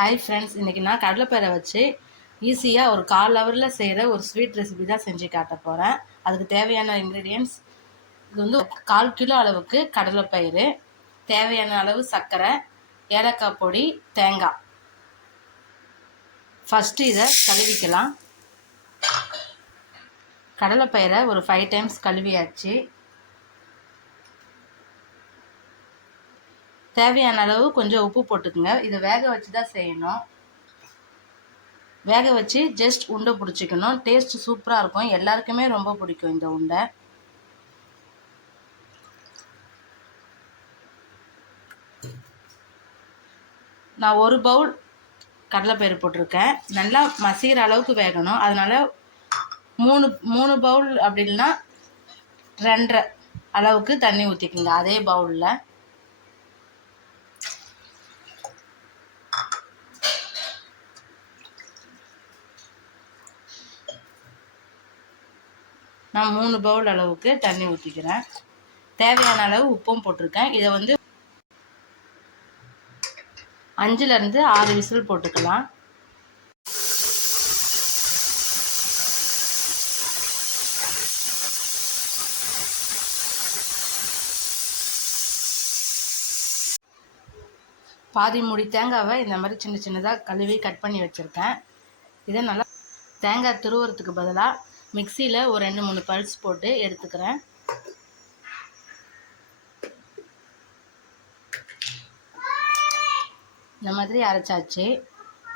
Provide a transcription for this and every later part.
Hi friends, இன்றைக்கி நான் கடலைப்பயிரை வச்சு ஈஸியாக ஒரு 1/4 ஹவரில் செய்கிற ஒரு ஸ்வீட் ரெசிபி தான் செஞ்சு காட்ட போகிறேன். அதுக்கு தேவையான இன்க்ரீடியன்ட்ஸ் இது வந்து 1/4 கிலோ அளவுக்கு கடலைப்பயிறு, தேவையான அளவு சர்க்கரை, ஏலக்காய் பொடி, தேங்காய். ஃபஸ்ட்டு இதை கழுவிக்கலாம். கடலைப்பயிரை ஒரு 5 டைம்ஸ் கழுவியாச்சு. தேவையான அளவு கொஞ்சம் உப்பு போட்டுக்குங்க. இதை வேக வச்சு தான் செய்யணும். வேக வச்சு ஜஸ்ட் உண்டை பிடிச்சிக்கணும். டேஸ்ட் சூப்பராக இருக்கும். எல்லாருக்குமே ரொம்ப பிடிக்கும் இந்த உண்டை. நான் 1 பவுல் கடலைப்பயிறு போட்டிருக்கேன். நல்லா மசிகிற அளவுக்கு வேகணும். அதனால் 3 பவுல் அப்படி இல்லைன்னா 2.5 அளவுக்கு தண்ணி ஊற்றிக்குங்க அதே பவுலில். நான் 3 பவுல் அளவுக்கு தண்ணி ஊற்றிக்கிறேன். தேவையான அளவு உப்பும் போட்டிருக்கேன். இதை வந்து 5லேருந்து 6 விசில் போட்டுக்கலாம். பாதி மூடி தேங்காவை இந்த மாதிரி சின்ன சின்னதாக கழுவி கட் பண்ணி வச்சுருக்கேன். இதை நல்லா தேங்காய் துருவுறதுக்கு பதிலாக மிக்சியில் ஒரு 2-3 பல்ஸ் போட்டு எடுத்துக்கிறேன். இந்த மாதிரி அரைச்சாச்சு.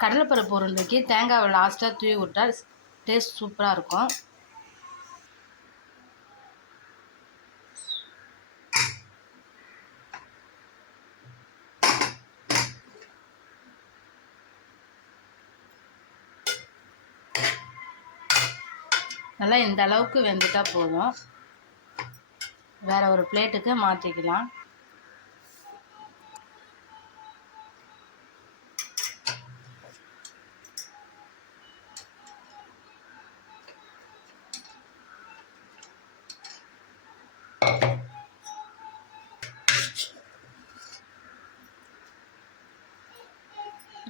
கடலைப்பருப்பு உருண்டைக்கு தேங்காவை லாஸ்ட்டாக தூவி விட்டால் டேஸ்ட் சூப்பராக இருக்கும். நல்லா இந்த அளவுக்கு வெந்துட்டால் போதும். வேறு ஒரு பிளேட்டுக்கு மாற்றிக்கலாம்.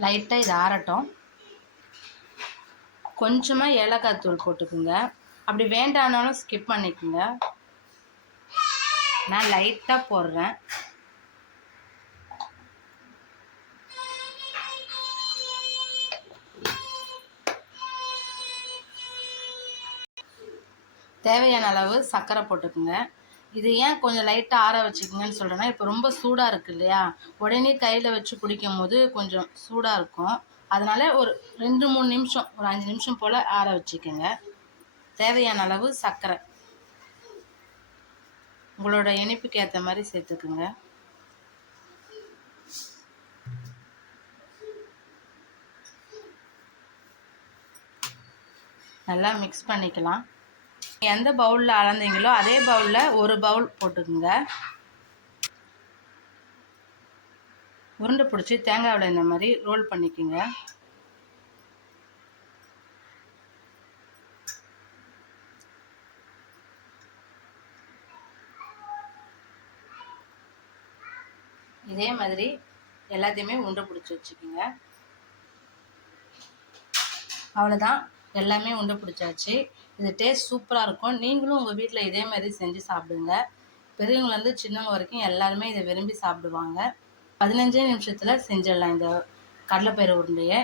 லைட்டாக இது ஆறட்டும். கொஞ்சமாக ஏலக்காய் தூள் போட்டுக்குங்க. அப்படி வேண்டானாலும் ஸ்கிப் பண்ணிக்கோங்க. நான் லைட்டாக போடுறேன். தேவையான அளவு சர்க்கரை போட்டுக்குங்க. இது ஏன் கொஞ்சம் லைட்டாக ஆற வச்சுக்கோங்கன்னு சொல்கிறேன்னா, இப்போ ரொம்ப சூடாக இருக்குது இல்லையா, உடனே கையில் வச்சு பிடிக்கும் போது கொஞ்சம் சூடாக இருக்கும். அதனால் ஒரு 2-3 நிமிஷம், ஒரு 5 நிமிஷம் போல் ஆற வச்சுக்கோங்க. தேவையான அளவு சர்க்கரை உங்களோட இனிப்புக்கு ஏற்ற மாதிரி சேர்த்துக்குங்க. நல்லா மிக்ஸ் பண்ணிக்கலாம். எந்த பவுலில் அளந்தீங்களோ அதே பவுலில் 1 பவுல் போட்டுக்குங்க. உருண்டை பிடிச்சி தேங்காவில் இந்த மாதிரி ரோல் பண்ணிக்கோங்க. இதே மாதிரி எல்லாத்தையுமே உருண்டை பிடிச்சி வச்சுக்கோங்க. அவ்வளோதான், எல்லாமே உருண்டை பிடிச்சாச்சு. இது டேஸ்ட் சூப்பராக இருக்கும். நீங்களும் உங்கள் வீட்டில் இதே மாதிரி செஞ்சு சாப்பிடுங்க. பெரியவங்கலேருந்து சின்னவங்க வரைக்கும் எல்லாருமே இதை விரும்பி சாப்பிடுவாங்க. 15 நிமிஷத்தில் செஞ்சிடலாம் இந்த கடலைப்பயிறு உருண்டையை.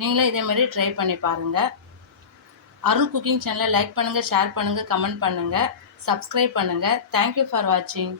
நீங்களும் இதே மாதிரி ட்ரை பண்ணி பாருங்கள். அருள் குக்கிங் சேனலை லைக் பண்ணுங்கள், ஷேர் பண்ணுங்கள், கமெண்ட் பண்ணுங்கள், சப்ஸ்கிரைப் பண்ணுங்கள். தேங்க்யூ ஃபார் வாட்சிங்.